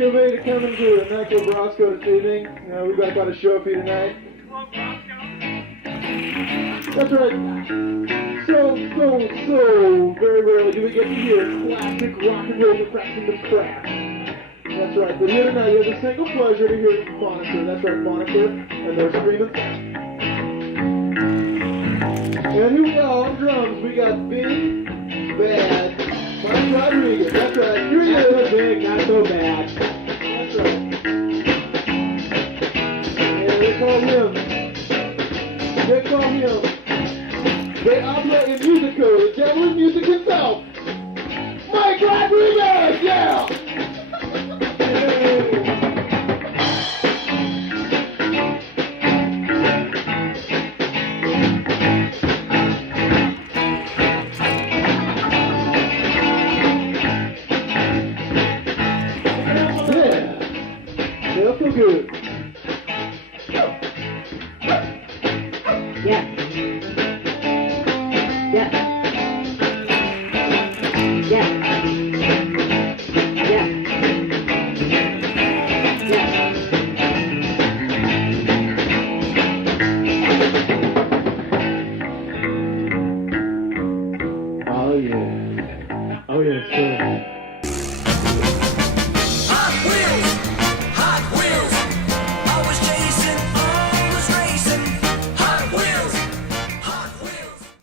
get ready to come into a Nitro Brosco this evening. We've got quite a show for you tonight. That's right. So very rarely do we get to hear classic rock and roll cracking the crack. That's right, but here tonight we have the single pleasure to hear Moniker. That's right, Moniker, and they're screaming. And here we are on drums. We got Big Bad Mike Rodriguez. That's right, here he is. Not so big, not so bad. That's right. And they call him, they operate in musico, the devil in music himself, Mike Rodriguez, yeah! Yeah, feel good.